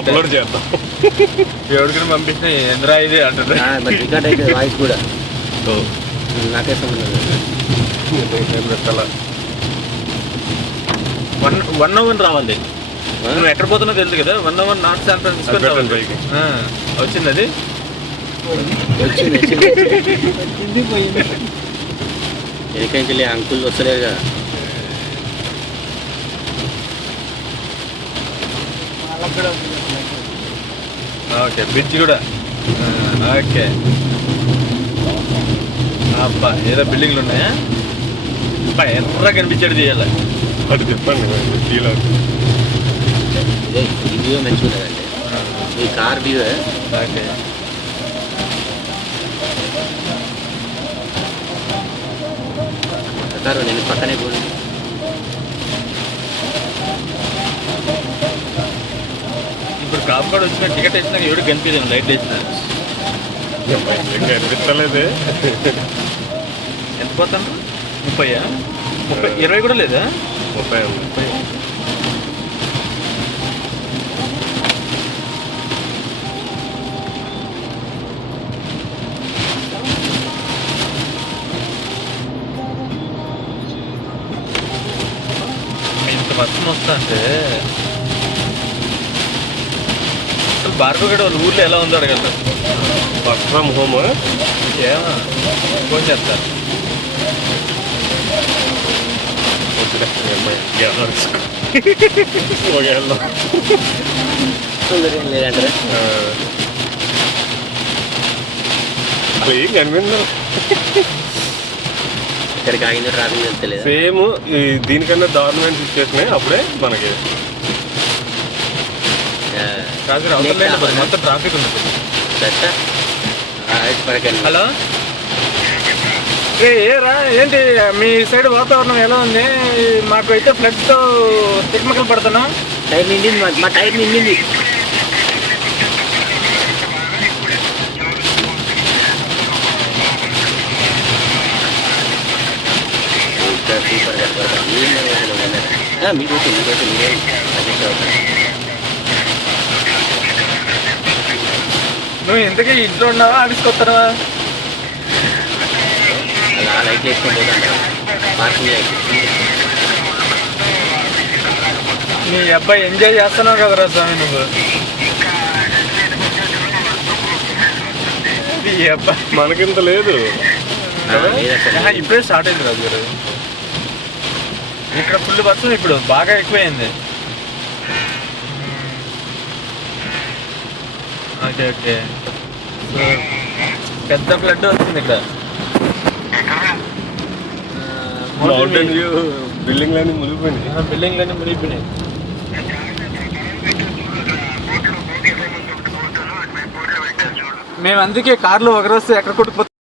Upload చేద్దాం. ఎవరికైనా పంపిస్తే ఎంద్రా ఇది అంటుంది. రికార్డ్ అయితే వాయిస్ కూడా నాకే సంబంధం పెట్టాలా 101 రావాలి. నువ్వు ఎక్కడ పోతున్నా తెలుసు కదా. 101 నార్త్ శాన్ ఫ్రాన్సిస్కో రావాలి. పైకి వచ్చింది అది. వచ్చింది పోయింది. ఎక్కడికి అంకుల్ వస్తలేదుగా. ఓకే బ్రిడ్జ్ కూడా. ఓకే అబ్బా ఏదో బిల్డింగ్లు ఉన్నాయా? అబ్బా ఎర్ర కనిపించాడు చేయాలి. అది చెప్పండి ఫీల్ అవుతుంది. ఈ వ్యూ మంచిగా ఉన్నదండి. ఈ కార్ వ్యూ. ఓకే సార్ నేను పక్కనే పోయి ఇప్పుడు కాపుగాడు వచ్చిన టికెట్ వేసినా ఎవడు కనిపించదు. లైట్ వేసిన కనిపించలేదే. ఎంత పోతాను? 30 20 కూడా లేదా? 30 ఉంది. ఇంత వర్షం వస్తా అంటే అసలు భార్గవగడ వాళ్ళ ఊర్లో ఎలా ఉందో అడగల. వర్క్ ఫ్రమ్ హోమ్ ఏమో ఫోన్ చేస్తారు. లేదంటే ఏం కనిపించదు. ఇక్కడికి ఆగిందో ట్రాఫిక్ తెలియదు. సేమ్ దీనికన్నా దారుణమైన సిచ్యువేషన్ అప్పుడే మనకి మొత్తం ట్రాఫిక్ ఉంది. హలో ఏరా ఏంటి మీ సైడ్ వాతావరణం ఎలా ఉంది? మాకు అయితే ఫ్లడ్తో తికమకలు పడుతున్నాం. టైర్ నిండింది. మా టైర్ నిండింది. నువ్వు ఇంతకీ ఇంట్లో ఉన్నావా ఆఫీస్కొస్తావా? అలా లైట్ వేసుకొని పోతాను. పార్కింగ్ మీ అబ్బాయి ఎంజాయ్ చేస్తున్నావు కదరా స్వామి నువ్వు. ఈ అబ్బాయి మనకింత లేదు. ఇప్పుడే స్టార్ట్ అయింది రాజు గారు. ఇక్కడ ఫుల్ వర్షం ఇప్పుడు బాగా ఎక్కువైంది. ఓకే ఓకే పెద్ద ఫ్లడ్ వచ్చింది ఇక్కడ. మౌంటైన్ వ్యూ బిల్డింగ్లన్నీ మునిగిపోయినాయి. బిల్డింగ్లన్నీ మునిగిపోయినాయి. మేము అందుకే కార్లో ఒకరోజు ఎక్కడ కొట్టుకుపోతాం.